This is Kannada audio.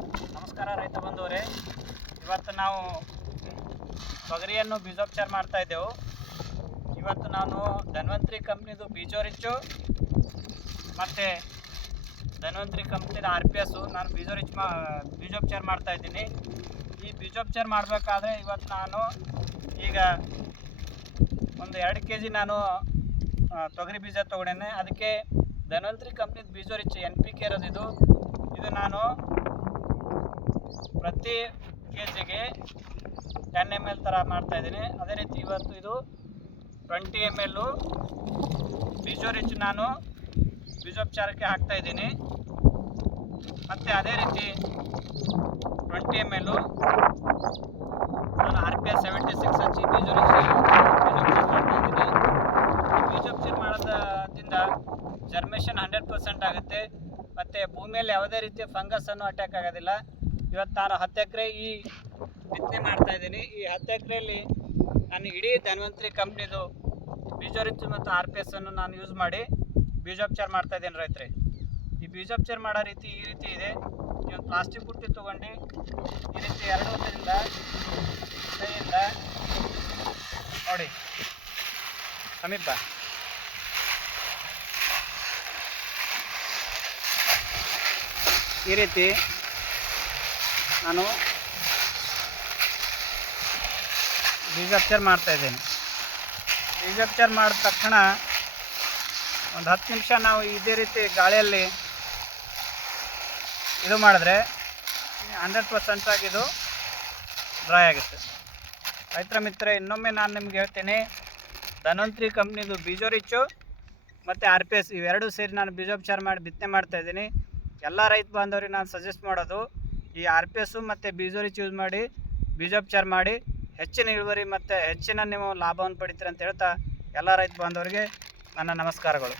ನಮಸ್ಕಾರ ರೈತ ಬಂಧುವರೇ. ಇವತ್ತು ನಾವು ತೊಗರಿಯನ್ನು ಬೀಜೋಪಚಾರ ಮಾಡ್ತಾ ಇದ್ದೆವು. ಇವತ್ತು ನಾನು ಧನ್ವಂತ್ರಿ ಕಂಪ್ನಿದು ಬೀಜೋರಿಚ್ಚು, ಮತ್ತು ಧನ್ವಂತ್ರಿ ಕಂಪ್ನಿದ ಆರ್ ಪಿ ಎಸ್ಸು. ನಾನು ಬೀಜೋರಿಚ್ ಮಾ, ಬೀಜೋಪಚಾರ ಮಾಡ್ತಾ ಇದ್ದೀನಿ. ಈ ಬೀಜೋಪಚಾರ ಮಾಡಬೇಕಾದ್ರೆ ಇವತ್ತು ನಾನು ಈಗ ಒಂದು ಎರಡು ಕೆ ಜಿ ನಾನು ತೊಗರಿ ಬೀಜ ತೊಗೊಂಡೇನೆ. ಅದಕ್ಕೆ ಧನ್ವಂತ್ರಿ ಕಂಪ್ನಿದ ಬೀಜೋರಿಚ್ಚು, ಎನ್ ಪಿ ಕೆ ಇರೋದಿದು. ಪ್ರತಿ ಕೆ ಜಿಗೆ ಟೆನ್ ಎಂ ಎಲ್ ಥರ ಮಾಡ್ತಾಯಿದ್ದೀನಿ ಅದೇ ರೀತಿ ಇವತ್ತು ಇದು ಟ್ವೆಂಟಿ ಎಂ ಎಲ್ಲು ಬೀಜೋರಿಚ್ ನಾನು ಬೀಜೋಪಚಾರಕ್ಕೆ ಹಾಕ್ತಾಯಿದ್ದೀನಿ ಮತ್ತು ಅದೇ ರೀತಿ ಟ್ವೆಂಟಿ ಎಂ ಎಲ್ಲು ನಾನು R P S seventy six ಹಚ್ಚಿ ಬೀಜೋರಿಚ್ ಬೀಜೋಪಚಾರ ಮಾಡ್ತಾಯಿದ್ದೀನಿ ಬೀಜೋಪಚಾರ ಮಾಡೋದ್ರಿಂದ ಜರ್ಮೇಷನ್ ಹಂಡ್ರೆಡ್ ಪರ್ಸೆಂಟ್ ಆಗುತ್ತೆ. ಮತ್ತು ಭೂಮಿಯಲ್ಲಿ ಯಾವುದೇ ರೀತಿಯ ಫಂಗಸನ್ನು ಅಟ್ಯಾಕ್ ಆಗೋದಿಲ್ಲ. ಇವತ್ತು ನಾನು ಹತ್ತು ಎಕರೆ ಈ ಬಿತ್ತನೆ ಮಾಡ್ತಾ ಇದ್ದೀನಿ. ಈ ಹತ್ತು ಎಕರೆಯಲ್ಲಿ ನಾನು ಇಡೀ ಧನ್ವಂತ್ರಿ ಕಂಪ್ನಿದು ಬೀಜೋರಿಚ್ ಮತ್ತು ಆರ್ ಪಿ ಎಸ್ ಅನ್ನು ನಾನು ಯೂಸ್ ಮಾಡಿ ಬೀಜೋಪಚಾರ ಮಾಡ್ತಾ ಇದ್ದೀನಿ ರೈತರಿ. ಈ ಬೀಜೋಪಚಾರ ಮಾಡೋ ರೀತಿ ಈ ರೀತಿ ಇದೆ. ನೀವು ಪ್ಲಾಸ್ಟಿಕ್ ಬುಟ್ಟಿ ತೊಗೊಂಡು ಈ ರೀತಿ ಎರಡು ಹೊತ್ತಿನಿಂದ ಕೈಯಿಂದ ನೋಡಿ. ಸಮೀಪ ಈ ರೀತಿ ನಾನು ಬೀಜಪ್ಚರ್ ಮಾಡ್ತಾ ಇದ್ದೇನೆ. ಬೀಜಪ್ಚರ್ ಮಾಡಿದ ತಕ್ಷಣ ಒಂದು ಹತ್ತು ನಿಮಿಷ ನಾವು ಇದೇ ರೀತಿ ಗಾಳಿಯಲ್ಲಿ ಇದು ಮಾಡಿದ್ರೆ ಹಂಡ್ರೆಡ್ ಪರ್ಸೆಂಟಾಗಿ ಇದು ಡ್ರೈ ಆಗುತ್ತೆ. ರೈತರ ಮಿತ್ರ ಇನ್ನೊಮ್ಮೆ ನಾನು ನಿಮ್ಗೆ ಹೇಳ್ತೀನಿ, ಧನ್ವಂತ್ರಿ ಕಂಪ್ನಿದು ಬೀಜೋರಿಚ್ಚು ಮತ್ತು ಆರ್ ಪಿ ಎಸ್ ಇವೆರಡೂ ಸೇರಿ ನಾನು ಬೀಜೋಪಚಾರ ಮಾಡಿ ಬಿತ್ತನೆ ಮಾಡ್ತಾ ಇದ್ದೀನಿ. ಎಲ್ಲ ರೈತ ಬಾಂಧವರಿಗೆ ನಾನು ಸಜೆಸ್ಟ್ ಮಾಡೋದು ಈ ಆರ್ ಪಿ ಎಸ್ಸು ಮತ್ತು ಬೀಜೋರಿ ಚೂಸ್ ಮಾಡಿ ಬೀಜೋಪಚಾರ ಮಾಡಿ, ಹೆಚ್ಚಿನ ಇಳುವರಿ ಮತ್ತು ಹೆಚ್ಚಿನ ನೀವು ಲಾಭವನ್ನು ಪಡಿತೀರಿ ಅಂತ ಹೇಳ್ತಾ ಎಲ್ಲ ರೈತ ಬಾಂಧವರಿಗೆ ನನ್ನ ನಮಸ್ಕಾರಗಳು.